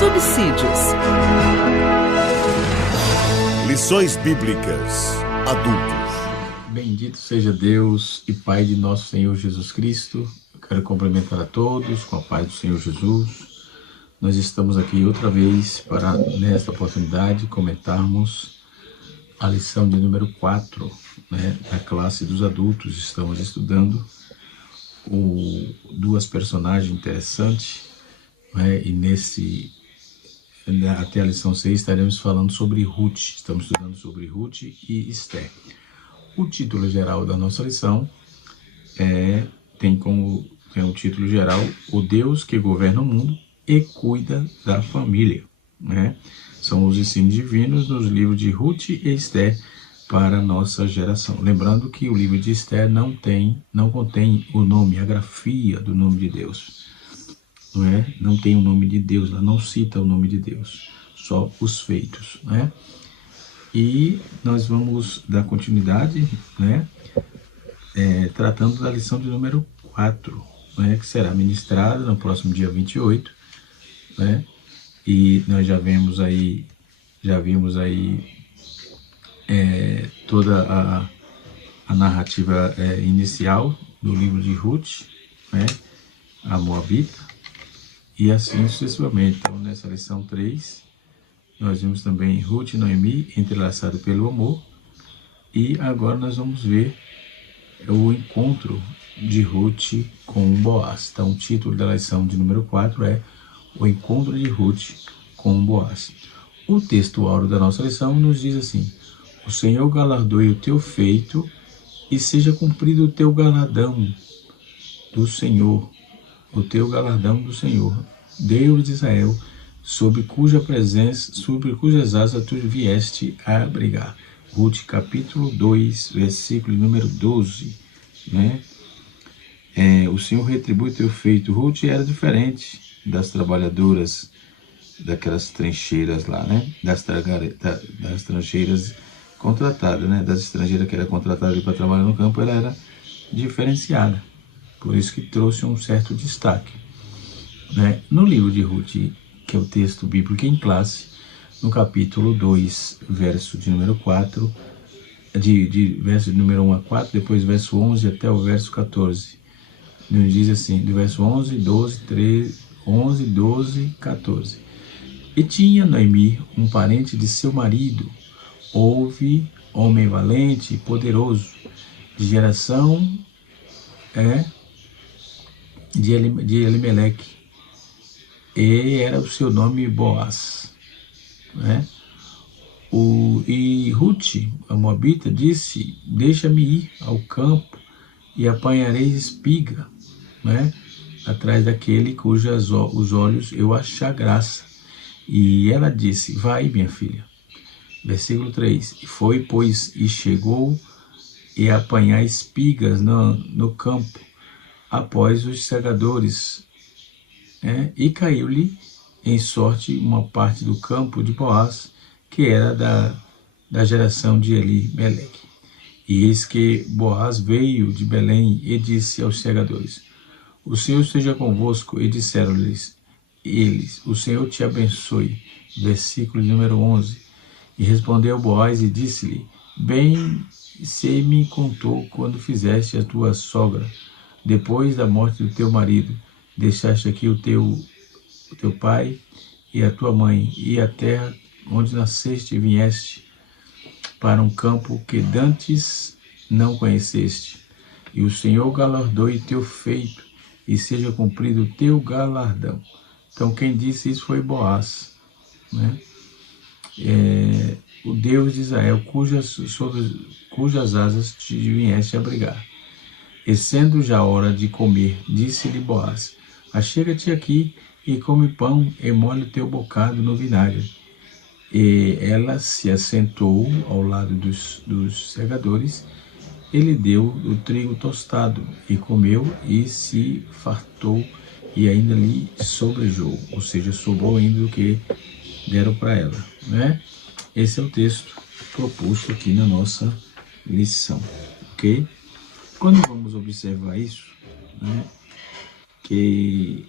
subsídios. Lições Bíblicas Adultos. Bendito seja Deus e Pai de nosso Senhor Jesus Cristo. Eu quero cumprimentar a todos com a paz do Senhor Jesus. Nós estamos aqui outra vez para, nesta oportunidade, comentarmos a lição de número 4, da classe dos adultos. Estamos estudando duas personagens interessantes, e até a lição 6 estaremos falando sobre Ruth. Estamos estudando sobre Ruth e Esther. O título geral da nossa lição tem o título geral: O Deus que governa o mundo e cuida da família. São os ensinos divinos nos livros de Ruth e Esther para a nossa geração. Lembrando que o livro de Esther não contém o nome, a grafia do nome de Deus. Não tem o nome de Deus, ela não cita o nome de Deus, só os feitos. E nós vamos dar continuidade, tratando da lição de número 4, que será ministrada no próximo dia 28, e nós já vimos aí toda a narrativa inicial do livro de Ruth, a Moabita, e assim sucessivamente. Então, nessa lição 3, nós vimos também Ruth e Noemi entrelaçado pelo amor, e agora nós vamos ver o encontro de Ruth com Boaz. Então, o título da lição de número 4 é O Encontro de Ruth com Boaz. O texto áureo da nossa lição nos diz assim: O Senhor galardoe o teu feito e seja cumprido o teu galardão do Senhor, o teu galardão do Senhor, Deus de Israel, sobre cujas asas tu vieste a abrigar. Ruth capítulo 2, versículo número 12. O Senhor retribui o teu feito. Ruth era diferente das trabalhadoras daquelas trincheiras lá, das estrangeiras contratadas, das estrangeiras que era contratada para trabalhar no campo. Ela era diferenciada, por isso que trouxe um certo destaque. No livro de Ruth, que é o texto bíblico em classe, no capítulo 2, verso de número 4, verso de número 1 a 4, depois verso 11 até o verso 14, nos diz assim, do verso 11, 12, 13, 11, 12, 14. E tinha Noemi um parente de seu marido, houve homem valente e poderoso, de geração de Elimeleque, e era o seu nome Boaz. E Ruth, a Moabita, disse: Deixa-me ir ao campo e apanharei espiga, atrás daquele cujos os olhos eu achar graça. E ela disse: Vai, minha filha. Versículo 3. E foi, pois, e chegou e apanhar espigas no campo, após os segadores, e caiu-lhe em sorte uma parte do campo de Boaz, que era da geração de Elimeleque. E eis que Boaz veio de Belém e disse aos segadores: O Senhor esteja convosco. E disseram-lhes eles: O Senhor te abençoe. Versículo número 11. E respondeu Boaz e disse-lhe: Bem se me contou quando fizeste a tua sogra, depois da morte do teu marido, deixaste aqui o teu pai e a tua mãe, e a terra onde nasceste, e vieste para um campo que dantes não conheceste. E o Senhor galardoe teu feito, e seja cumprido o teu galardão. Então, quem disse isso foi Boaz, o Deus de Israel, cujas asas te vieste a abrigar. E sendo já hora de comer, disse-lhe Boaz: Achega-te aqui e come pão e molha o teu bocado no vinagre. E ela se assentou ao lado dos segadores. Ele deu o trigo tostado e comeu e se fartou, e ainda lhe sobrejou, ou seja, sobrou ainda do que deram para ela. Esse é o texto proposto aqui na nossa lição, ok? Quando vamos observar isso, que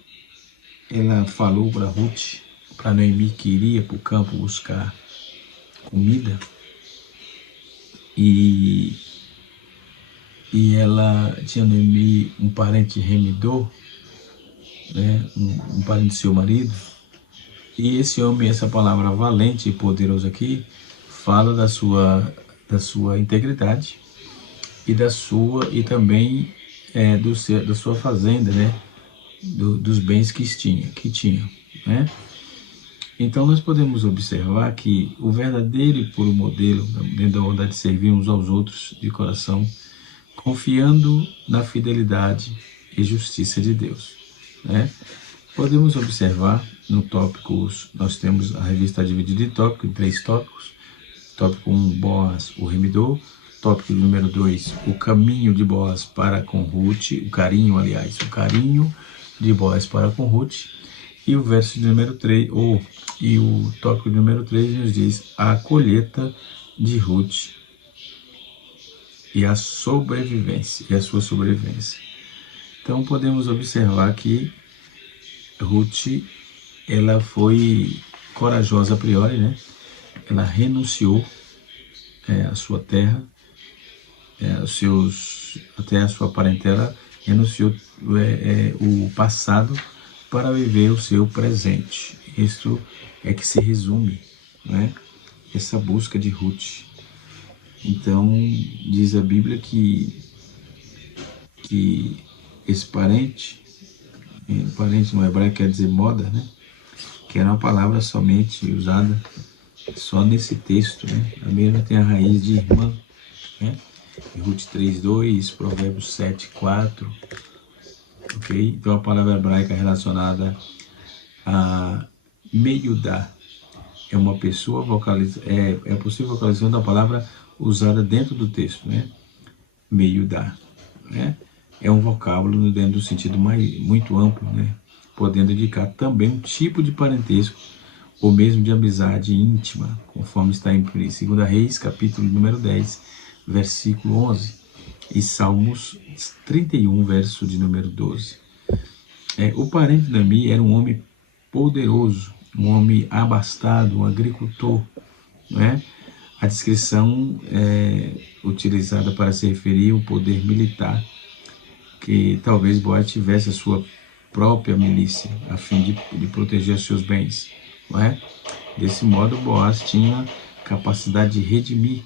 ela falou para Ruth, para Noemi, que iria para o campo buscar comida, e ela tinha Noemi um parente remidor, né, um parente do seu marido, e esse homem, essa palavra valente e poderoso aqui, fala da sua integridade e também da sua fazenda, né, dos bens que tinha, né? Então nós podemos observar que o verdadeiro e puro modelo dentro da bondade de servir uns aos outros de coração, confiando na fidelidade e justiça de Deus, né? Podemos observar no tópicos, nós temos, a revista dividida em tópicos, em 3 tópicos. Tópico 1, Boaz, o remidor. Tópico número 2, o caminho de Boaz para com Ruth, o carinho de Boaz para com Ruth. E o verso de número 3, e o tópico de número 3 nos diz a colheita de Ruth e a sua sobrevivência. Então podemos observar que Ruth, ela foi corajosa a priori, né? Ela renunciou à sua terra, até a sua parentela, renunciou o passado para viver o seu presente. Isso é que se resume, né, essa busca de Ruth. Então, diz a Bíblia que esse parente no hebraico quer dizer moda, né, que era uma palavra somente usada só nesse texto, né, a mesma tem a raiz de irmã, né, Ruth 3:2, Provérbios 7:4, ok? Então a palavra hebraica relacionada a Meiudá é uma pessoa é possível vocalização da palavra usada dentro do texto, né? Meiudá, né? É um vocábulo dentro do sentido muito amplo, né? Podendo indicar também um tipo de parentesco ou mesmo de amizade íntima, conforme está em 2 Reis, capítulo número 10, versículo 11, e Salmos 31, verso de número 12. O parente de Noemi era um homem poderoso, um homem abastado, um agricultor, né? A descrição utilizada para se referir ao poder militar, que talvez Boaz tivesse a sua própria milícia, a fim de proteger seus bens, não é? Desse modo, Boaz tinha capacidade de redimir,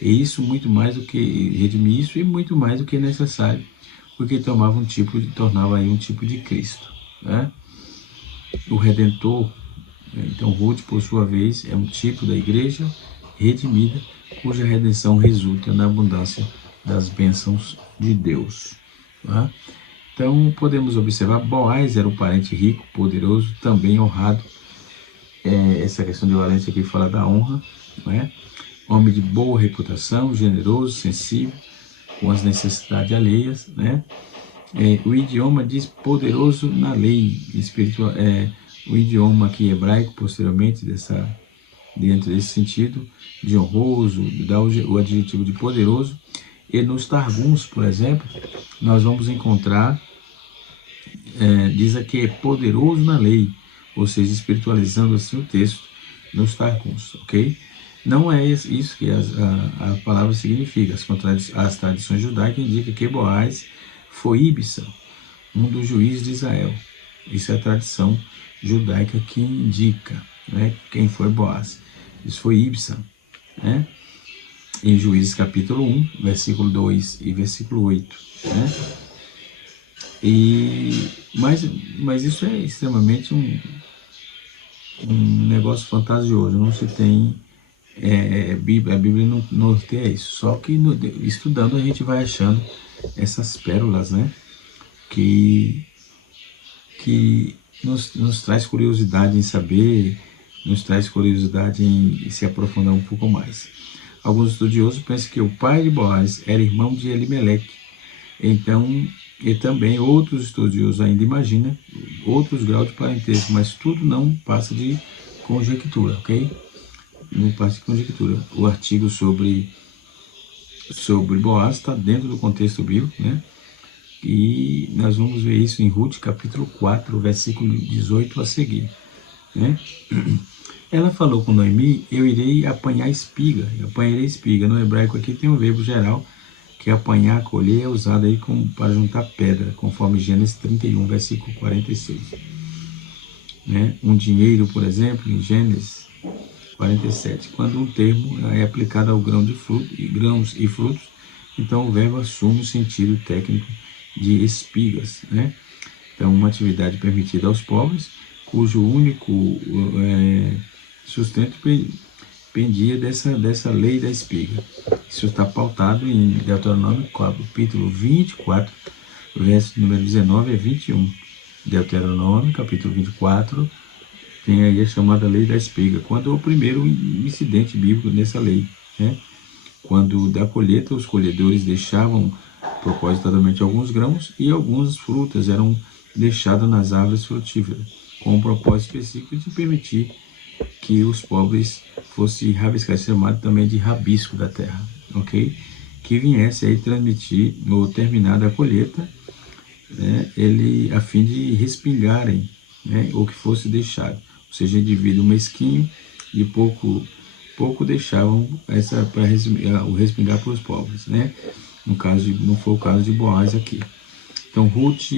e isso muito mais do que redimir isso e muito mais do que necessário, porque tornava aí um tipo de Cristo, né? O Redentor. Então Ruth, por sua vez, é um tipo da igreja redimida, cuja redenção resulta na abundância das bênçãos de Deus, tá? Então podemos observar, Boaz era um parente rico, poderoso, também honrado. Essa questão de valência aqui fala da honra, né? Homem de boa reputação, generoso, sensível com as necessidades alheias, né? O idioma diz poderoso na lei espiritual, o idioma aqui hebraico, posteriormente, dentro desse sentido, de honroso, dá o adjetivo de poderoso. E nos Targums, por exemplo, nós vamos encontrar, diz aqui, poderoso na lei, ou seja, espiritualizando assim o texto, nos Targums, ok? Não é isso que a palavra significa. As tradições judaicas indicam que Boaz foi Ibsa, um dos juízes de Israel. Isso é a tradição judaica que indica, né, quem foi Boaz. Isso foi Ibsa, né, em Juízes capítulo 1, versículo 2 e versículo 8. Né? Mas isso é extremamente um negócio fantasioso, não se tem... a Bíblia não norteia isso, só que estudando a gente vai achando essas pérolas, né, que nos traz curiosidade em saber, nos traz curiosidade em se aprofundar um pouco mais. Alguns estudiosos pensam que o pai de Boaz era irmão de Elimeleque, então, e também outros estudiosos ainda imaginam outros graus de parentesco, mas tudo não passa de conjectura, ok? Não passa de conjectura. O artigo sobre Boaz está dentro do contexto bíblico, né? E nós vamos ver isso em Ruth, capítulo 4, versículo 18 a seguir. né? Ela falou com Noemi: eu irei apanhar espiga, eu apanharei espiga. No hebraico aqui tem um verbo geral, que é apanhar, colher, é usado aí para juntar pedra, conforme Gênesis 31, versículo 46. Né? Um dinheiro, por exemplo, em Gênesis 47, quando um termo é aplicado ao grão de fruto, grãos e frutos, então o verbo assume o sentido técnico de espigas, né? Então, uma atividade permitida aos pobres, cujo único sustento pendia dessa lei da espiga. Isso está pautado em Deuteronômio capítulo 24, verso número 19 a 21. Deuteronômio capítulo 24, tem aí a chamada lei da espiga, quando é o primeiro incidente bíblico nessa lei, né? Quando da colheita os colhedores deixavam propositadamente alguns grãos e algumas frutas eram deixadas nas árvores frutíferas, com um propósito específico de permitir que os pobres fossem rabiscados, chamado também de rabisco da terra, ok? Que viesse aí transmitir ou terminar a colheita, né, a fim de respingarem, né, ou que fosse deixado. Ou seja, indivíduo mesquinho e pouco deixavam o respingar para os pobres, né? No caso não foi o caso de Boaz aqui. Então Ruth,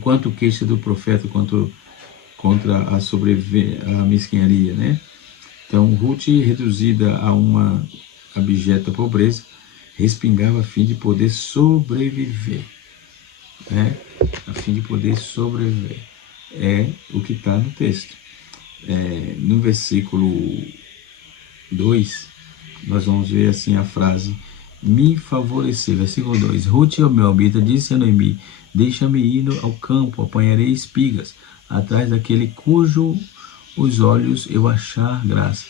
quanto queixa do profeta contra a mesquinharia, né? Então Ruth, reduzida a uma abjeta pobreza, respingava a fim de poder sobreviver, né? A fim de poder sobreviver. É o que está no texto. No versículo 2, nós vamos ver assim a frase: me favorecer. Versículo 2: Ruth, a Moabita, disse a Noemi: deixa-me ir ao campo, apanharei espigas, atrás daquele cujo os olhos eu achar graça.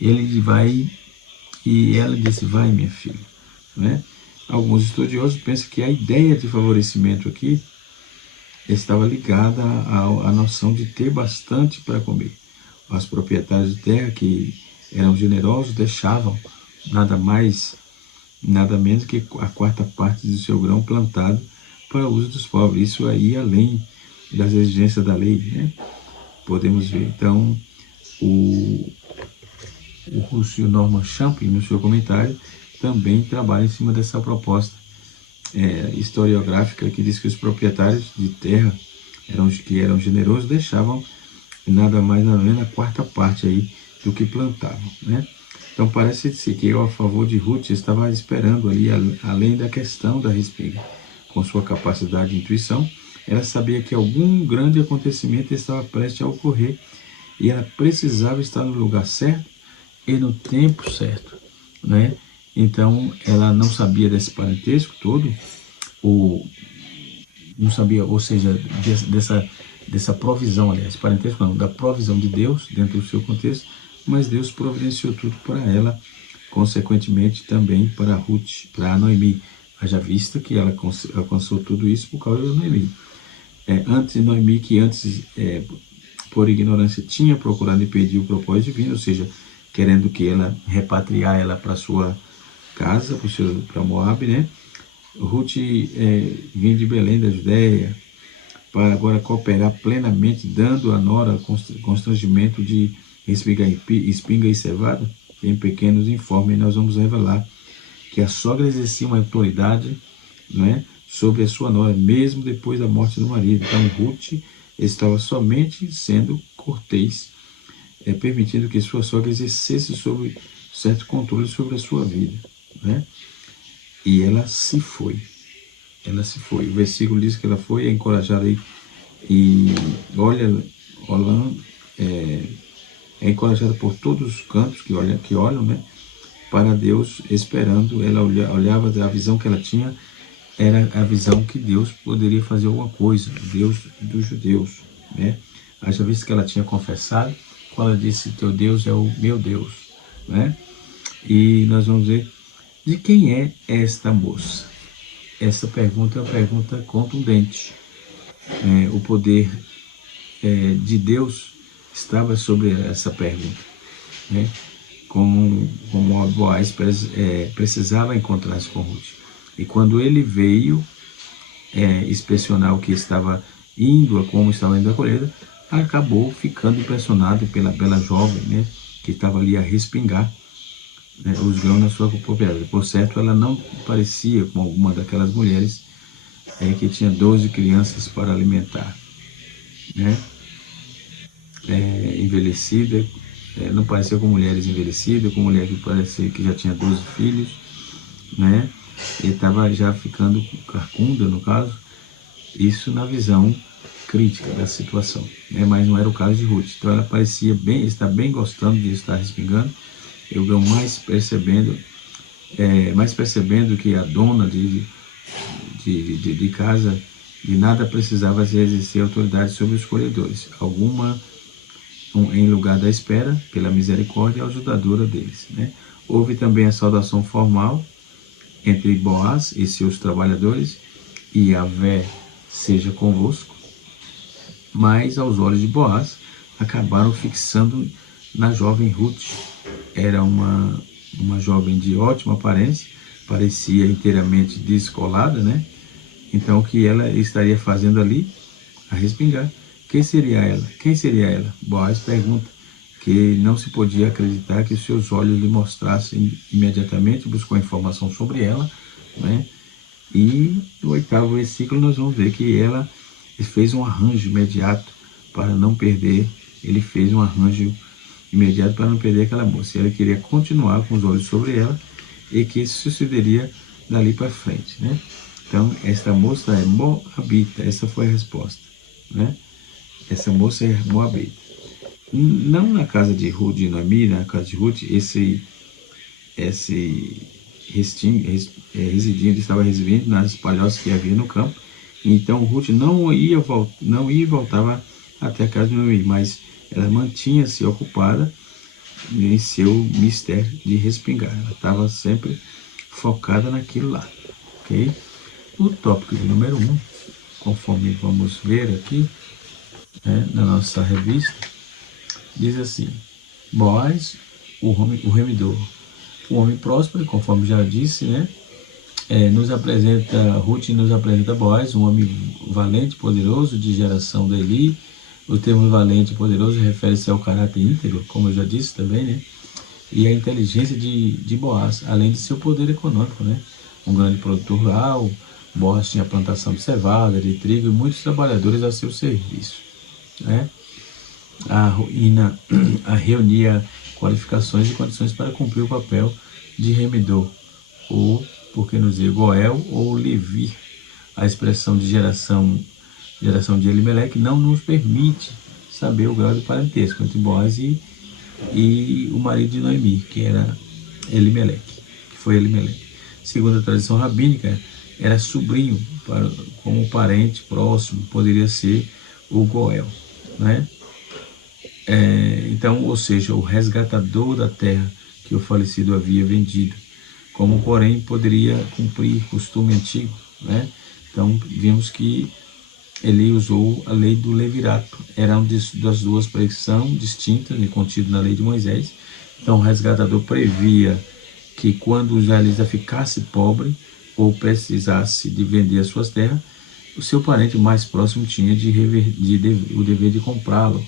Ele vai, e ela disse: vai, minha filha, né? Alguns estudiosos pensam que a ideia de favorecimento aqui estava ligada à noção de ter bastante para comer. Os proprietários de terra, que eram generosos, deixavam nada menos que a quarta parte do seu grão plantado para o uso dos pobres. Isso aí além das exigências da lei, né? Podemos ver. Então, o Russell Norman Champlin, no seu comentário, também trabalha em cima dessa proposta historiográfica, que diz que os proprietários de terra que eram generosos deixavam nada mais nada menos a quarta parte aí do que plantavam, né? Então parece-se que eu, a favor de Ruth, estava esperando ali, além da questão da respinga. Com sua capacidade de intuição, ela sabia que algum grande acontecimento estava prestes a ocorrer e ela precisava estar no lugar certo e no tempo certo, né? Então ela não sabia desse parentesco todo, não sabia, ou seja, dessa provisão, aliás, parentesco não, da provisão de Deus dentro do seu contexto, mas Deus providenciou tudo para ela, consequentemente também para Ruth, para Noemi, haja vista que ela alcançou tudo isso por causa de Noemi. Antes de Noemi, que antes, por ignorância, tinha procurado impedir o propósito divino, ou seja, querendo que ela repatriar ela para sua casa, para Moab, né? Ruth vinha de Belém da Judéia para agora cooperar plenamente, dando à nora constrangimento de espinga e cevada. Em pequenos informes nós vamos revelar que a sogra exercia uma autoridade, né, sobre a sua nora, mesmo depois da morte do marido. Então Ruth estava somente sendo cortês, permitindo que sua sogra exercesse sobre certo controle sobre a sua vida, né? E ela se foi. O versículo diz que ela foi encorajada aí, e é encorajada por todos os cantos que olham, né, para Deus, esperando. Ela olhava, a visão que ela tinha era a visão que Deus poderia fazer alguma coisa, Deus dos judeus, né? Haja visto que ela tinha confessado, quando ela disse: teu Deus é o meu Deus, né? E nós vamos ver de quem é esta moça. Essa pergunta é uma pergunta contundente. O poder de Deus estava sobre essa pergunta, né? Como Boaz precisava encontrar-se com Ruth. E quando ele veio inspecionar o que estava indo, como estava indo a colheita, acabou ficando impressionado pela bela jovem, né, que estava ali a respingar, né, os grãos na sua propriedade. Por certo, ela não parecia com alguma daquelas mulheres que tinha 12 crianças para alimentar, né, envelhecida, não parecia com mulheres envelhecidas, com mulher que parecia que já tinha 12 filhos, né, e estava já ficando carcunda, no caso, isso na visão crítica da situação, né, mas não era o caso de Ruth. Então ela parecia bem, estar bem gostando de estar respingando. Eu venho mais percebendo que a dona de casa de nada precisava exercer autoridade sobre os colhedores, em lugar da espera, pela misericórdia ajudadora deles, né? Houve também a saudação formal entre Boaz e seus trabalhadores, e Yahvé seja convosco, mas aos olhos de Boaz acabaram fixando na jovem Ruth. Era uma jovem de ótima aparência, parecia inteiramente descolada, né? Então o que ela estaria fazendo ali? A respingar. Quem seria ela? Quem seria ela? Boaz pergunta, que não se podia acreditar que os seus olhos lhe mostrassem imediatamente, buscou informação sobre ela, né? E no 8º versículo nós vamos ver que ela fez um arranjo imediato para não perder, ele fez um arranjo imediato para não perder aquela moça. Ela queria continuar com os olhos sobre ela e que isso sucederia dali para frente, né? Então, esta moça é moabita, essa foi a resposta, né? Essa moça é moabita. Não na casa de Ruth, de Noemi, na casa de Ruth, esse residindo, estava residindo nas palhoças que havia no campo. Então Ruth não ia e voltava até a casa de Noemi, mas ela mantinha-se ocupada em seu mistério de respingar. Ela estava sempre focada naquilo lá, ok? O tópico de número 1, conforme vamos ver aqui, né, na nossa revista, diz assim: Boaz, o remidor, o homem próspero, conforme já disse, né? Ruth nos apresenta Boaz, um homem valente, poderoso, de geração de Eli. O termo valente e poderoso refere-se ao caráter íntegro, como eu já disse também, né? E a inteligência de Boaz, além de seu poder econômico, né? Um grande produtor rural, Boaz tinha plantação de cevada, de trigo e muitos trabalhadores a seu serviço, né? Reunia qualificações e condições para cumprir o papel de remidor, ou, por que não dizer, Goel ou Levi. A expressão de geração de Elimeleque não nos permite saber o grau de parentesco entre Boaz e o marido de Noemi, que era Elimeleque, que foi Elimeleque. Segundo a tradição rabínica, era sobrinho, como parente próximo, poderia ser o Goel, né? Então, ou seja, o resgatador da terra que o falecido havia vendido, como porém poderia cumprir costume antigo, né? Então, vimos que ele usou a lei do levirato, eram das duas prescrições distintas e contidas na lei de Moisés. Então, o resgatador previa que quando o israelita ficasse pobre ou precisasse de vender as suas terras, o seu parente mais próximo tinha o dever de comprá-lo,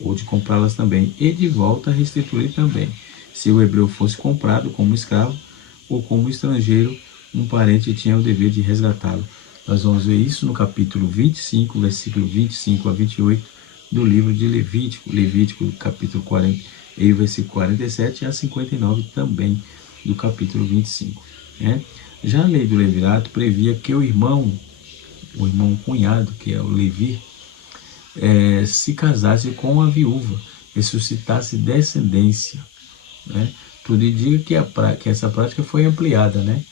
ou de comprá-las também, e de volta restituir também. Se o hebreu fosse comprado como escravo ou como estrangeiro, um parente tinha o dever de resgatá-lo. Nós vamos ver isso no capítulo 25, versículo 25 a 28 do livro de Levítico capítulo 40, e o versículo 47 a 59 também do capítulo 25. Né? Já a lei do levirato previa que o irmão cunhado, que é o Levi, se casasse com a viúva e suscitasse descendência, né? Tudo indica que essa prática foi ampliada, né?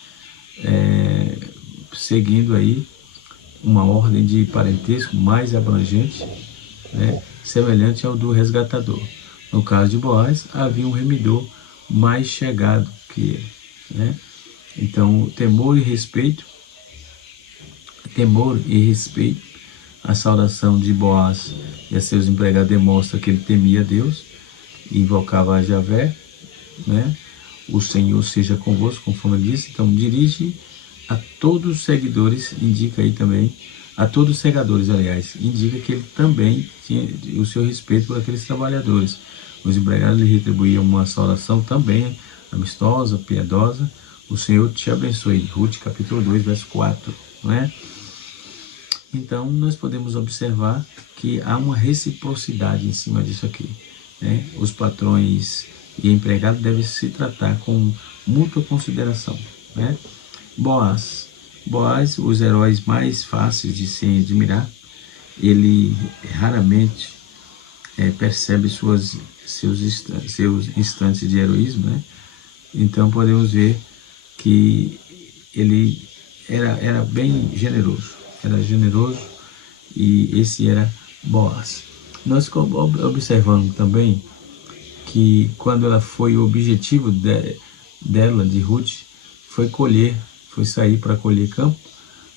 Seguindo aí uma ordem de parentesco mais abrangente, né? Semelhante ao do resgatador. No caso de Boaz, havia um remidor mais chegado que ele, né? Então, temor e respeito, a saudação de Boaz e a seus empregados demonstra que ele temia Deus e invocava a Yahvé, né? O Senhor seja convosco, conforme ele disse. Então, dirige a todos os seguidores, indica aí também a todos os segadores, aliás, indica que ele também tinha o seu respeito por aqueles trabalhadores. Os empregados lhe retribuíam uma saudação também amistosa, piedosa. O Senhor te abençoe. Ruth, capítulo 2, verso 4. Não é? Então, nós podemos observar que há uma reciprocidade em cima disso aqui. Né? Os patrões e empregados devem se tratar com mútua consideração. Né? Boaz, os heróis mais fáceis de se admirar, ele raramente percebe seus instantes de heroísmo, né? Então podemos ver que ele era bem generoso, e esse era Boaz. Nós observamos também que quando ela foi, o objetivo dela, de Ruth, foi sair para colher campo,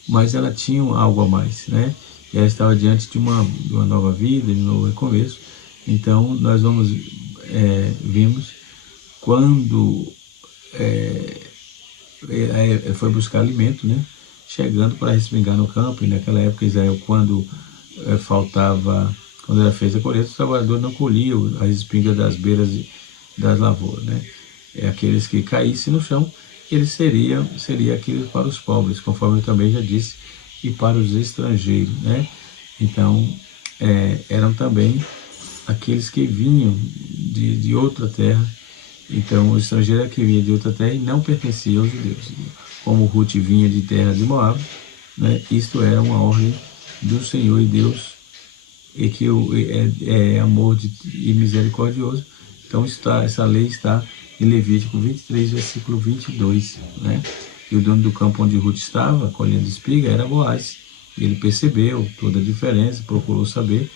mas ela tinha algo a mais, né? Ela estava diante de uma nova vida, de um novo recomeço. Então nós vimos quando foi buscar alimento, né? Chegando para respingar no campo. E naquela época Israel, quando ela fez a colheita, os trabalhadores não colhiam as espingas das beiras das lavouras, né? Aqueles que caíssem no chão, eles seria aquilo para os pobres, conforme eu também já disse, e para os estrangeiros, né? Então eram também aqueles que vinham de outra terra. Então o estrangeiro é que vinha de outra terra e não pertencia aos judeus. Como Ruth vinha de terra de Moab, né? Isto era uma ordem do Senhor, e Deus que é amor e misericordioso. Então essa lei está em Levítico 23, versículo 22, né? E o dono do campo onde Ruth estava colhendo espiga era Boaz. Ele percebeu toda a diferença, procurou saber,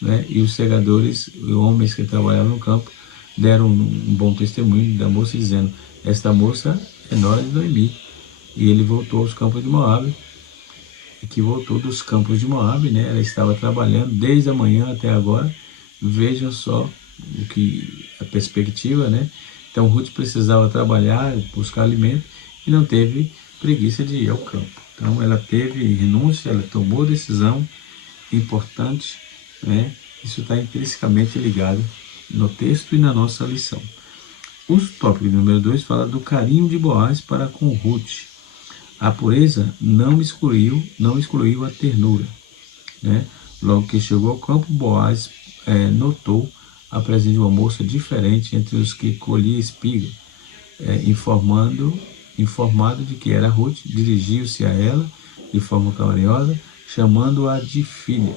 né? E os segadores, os homens que trabalhavam no campo, deram um bom testemunho da moça, dizendo: esta moça é nora de Noemi. E ele voltou aos campos de Moab, né? Ela estava trabalhando desde a manhã até agora. Vejam só a perspectiva, né? Então Ruth precisava trabalhar, buscar alimento, e não teve preguiça de ir ao campo. Então ela teve renúncia, ela tomou decisão importante, né? Isso está intrinsecamente ligado no texto e na nossa lição. O tópico número 2 fala do carinho de Boaz para com Ruth. A pureza não excluiu a ternura, né? Logo que chegou ao campo, Boaz notou a presença de uma moça diferente entre os que colhia espiga. Informado de que era Ruth, dirigiu-se a ela de forma carinhosa, chamando-a de filha.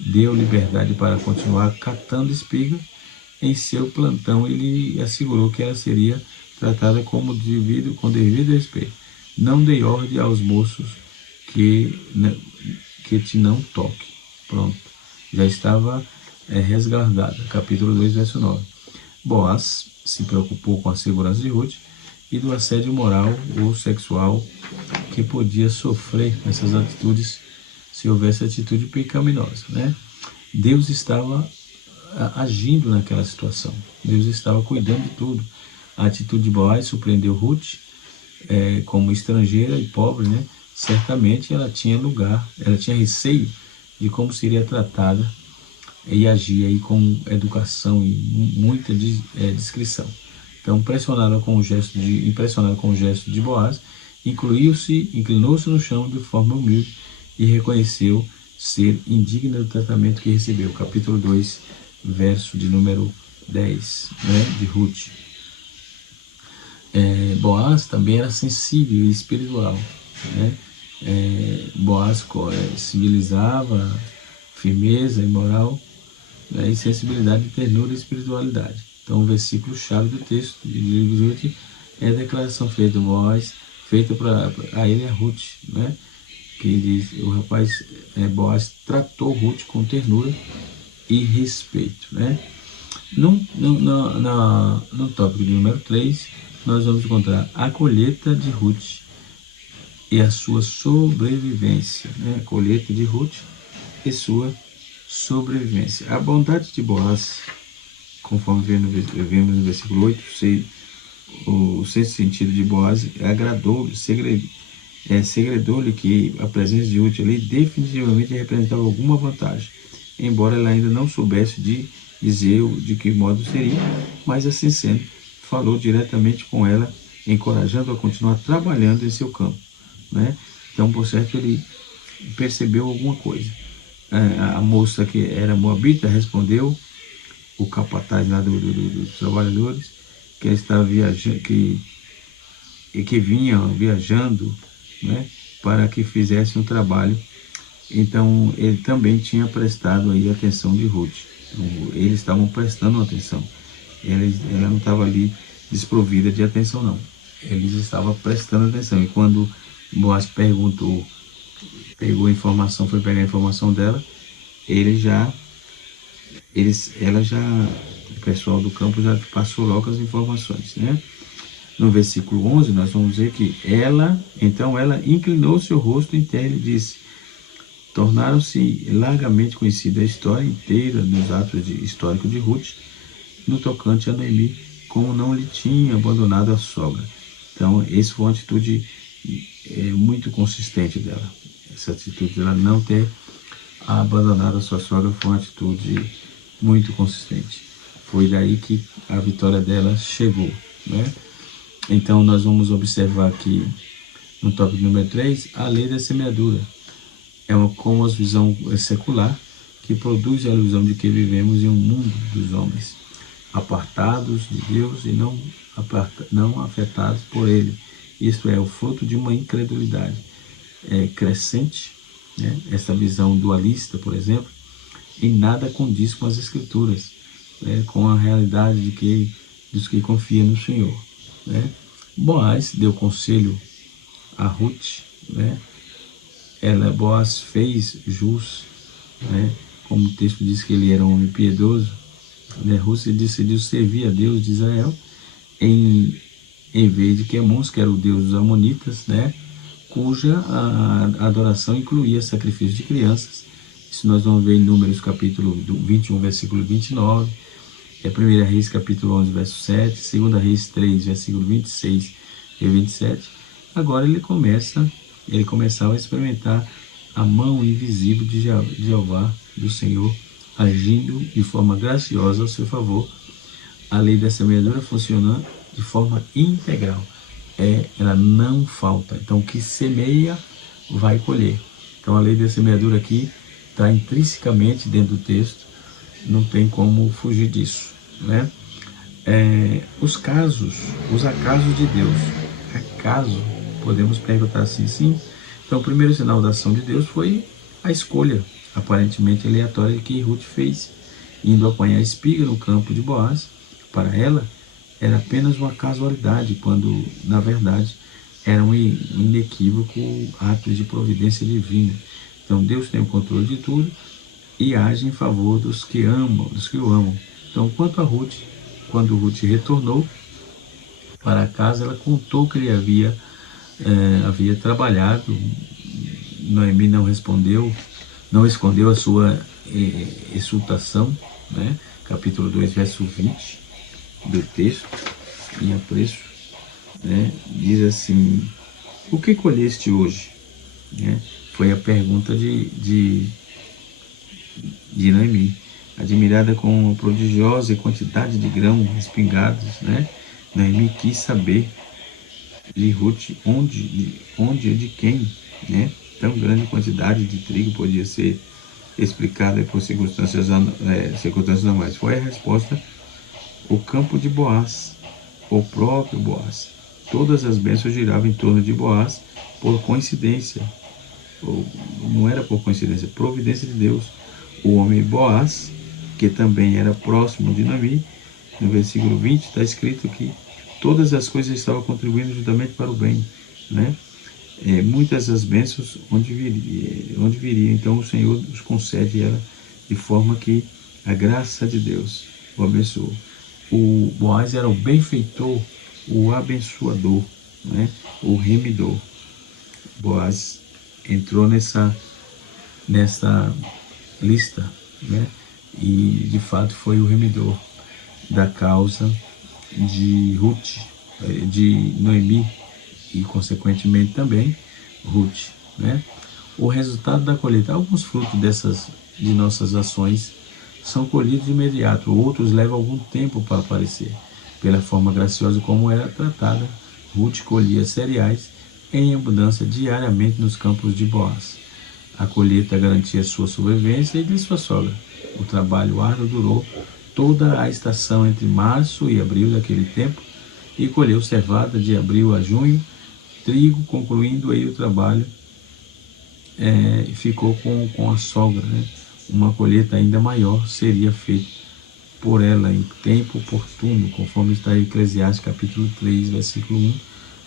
Deu liberdade para continuar catando espiga em seu plantão. Ele assegurou que ela seria tratada com devido respeito. Não dei ordem aos moços que te não toque. Pronto, já estava resguardada. Capítulo 2, verso 9. Boaz se preocupou com a segurança de Ruth e do assédio moral ou sexual que podia sofrer essas atitudes se houvesse atitude pecaminosa, né? Deus estava agindo naquela situação. Deus estava cuidando de tudo. A atitude de Boaz surpreendeu Ruth, como estrangeira e pobre, né? Certamente ela tinha receio de como seria tratada, e agia aí com educação e muita discrição. Então, impressionado com o gesto de Boaz, inclinou-se no chão de forma humilde e reconheceu ser indigna do tratamento que recebeu. Capítulo 2, verso de número 10, né, de Ruth. Boaz também era sensível e espiritual, né? Boaz simbolizava firmeza e moral, né, e sensibilidade, ternura e espiritualidade. Então o versículo chave do texto de Ruth é a declaração feita de Boaz, feita a ele, a Ruth, né? Que diz: Boaz tratou Ruth com ternura e respeito, né? No tópico de número 3, nós vamos encontrar a colheita de Ruth e a sua sobrevivência, né? A colheita de Ruth e sua sobrevivência. A bondade de Boaz, conforme vemos no versículo 8, o sexto sentido de Boaz agradou-lhe segredou-lhe que a presença de Ruth ali definitivamente representava alguma vantagem, embora ela ainda não soubesse dizer de que modo seria, mas assim sendo, falou diretamente com ela, encorajando a continuar trabalhando em seu campo, né? Então, por certo, ele percebeu alguma coisa. A moça que era moabita respondeu, o capataz lá dos trabalhadores, que ele estava viajando, que vinha viajando, né, para que fizesse um trabalho. Então, ele também tinha prestado aí atenção de Ruth. Eles estavam prestando atenção. Ela não estava ali desprovida de atenção, não. Eles estavam prestando atenção. E quando Boaz perguntou, pegou a informação, foi pegar a informação dela, o pessoal do campo já passou logo as informações, né? No versículo 11, nós vamos ver que ela inclinou seu rosto em terra e disse: tornaram-se largamente conhecida a história inteira nos atos históricos de Ruth, no tocante a Noemi, como não lhe tinha abandonado a sogra. Então, essa foi uma atitude muito consistente dela. Essa atitude dela não ter abandonado a sua sogra foi uma atitude muito consistente. Foi daí que a vitória dela chegou, né? Então, nós vamos observar aqui no tópico número 3, a lei da semeadura. É como a visão secular que produz a ilusão de que vivemos em um mundo dos homens, apartados de Deus e não afetados por Ele. Isto é o fruto de uma incredulidade crescente, né? Essa visão dualista, por exemplo, em nada condiz com as Escrituras, né? Com a realidade dos que confiam no Senhor, né? Boaz deu conselho a Ruth, né? Boaz fez jus, né? Como o texto diz que ele era um homem piedoso, né? Ruth decidiu servir a Deus de Israel em vez de Quemons, que era o deus dos amonitas, né? Cuja a adoração incluía sacrifício de crianças. Isso nós vamos ver em Números capítulo 21, versículo 29, 1 Reis capítulo 11, verso 7, 2 Reis 3, versículo 26 e 27. Agora ele começava a experimentar a mão invisível de Jeová, do Senhor, agindo de forma graciosa ao seu favor. A lei da semeadura funciona de forma integral. Ela não falta. Então, o que semeia, vai colher. Então, a lei da semeadura aqui está intrinsecamente dentro do texto. Não tem como fugir disso, né? Os acasos de Deus. Acaso, podemos perguntar assim, sim. Então, o primeiro sinal da ação de Deus foi a escolha, aparentemente aleatória, que Ruth fez, indo apanhar espiga no campo de Boaz. Para ela, era apenas uma casualidade, quando, na verdade, era um inequívoco ato de providência divina. Então, Deus tem o controle de tudo e age em favor dos que o amam. Então, quanto a Ruth, quando Ruth retornou para casa, ela contou que ele havia trabalhado. Noemi não escondeu a sua exultação, né? Capítulo 2, verso 20 do texto, em apreço, né? Diz assim: o que colheste hoje? Né? Foi a pergunta de Noemi, admirada com a prodigiosa quantidade de grãos espingados, né? Noemi quis saber de Ruth onde e de quem, né? Tão grande quantidade de trigo podia ser explicada por circunstâncias normais. Foi a resposta: o campo de Boaz, o próprio Boaz. Todas as bênçãos giravam em torno de Boaz por coincidência. Não era por coincidência, providência de Deus. O homem Boaz, que também era próximo de Noemi, no versículo 20 está escrito que todas as coisas estavam contribuindo juntamente para o bem, né? Muitas das bênçãos onde viria. Então o Senhor os concede ela de forma que a graça de Deus o abençoou. O Boaz era o benfeitor, o abençoador, né? O remidor. Boaz entrou nessa lista, né? E de fato foi o remidor da causa de Ruth, de Noemi, e consequentemente também Ruth, né? O resultado da colheita, alguns frutos de nossas ações são colhidos de imediato, outros levam algum tempo para aparecer. Pela forma graciosa como era tratada, Ruth colhia cereais em abundância diariamente nos campos de Boaz. A colheita garantia sua sobrevivência e de sua sogra. O trabalho árduo durou toda a estação entre março e abril daquele tempo, e colheu cevada de abril a junho, trigo, concluindo aí o trabalho, ficou com a sogra, né? Uma colheita ainda maior seria feita por ela em tempo oportuno, conforme está em Eclesiastes capítulo 3, versículo 1.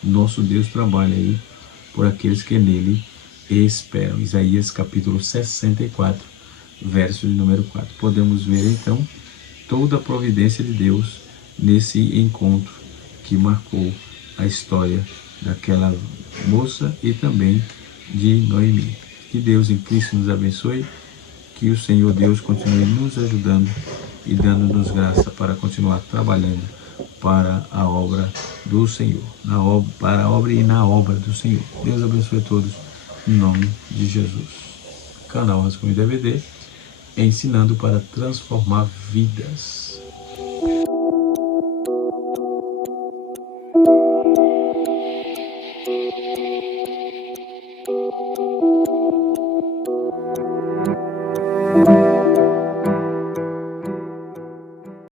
Nosso Deus trabalha aí por aqueles que nele esperam. Isaías capítulo 64, verso de número 4. Podemos ver então toda a providência de Deus nesse encontro que marcou a história daquela moça e também de Noemi. Que Deus em Cristo nos abençoe, que o Senhor Deus continue nos ajudando e dando-nos graça para continuar trabalhando para a obra do Senhor, para a obra e na obra do Senhor. Deus abençoe a todos, em nome de Jesus. Canal Rascunho DVD, ensinando para transformar vidas.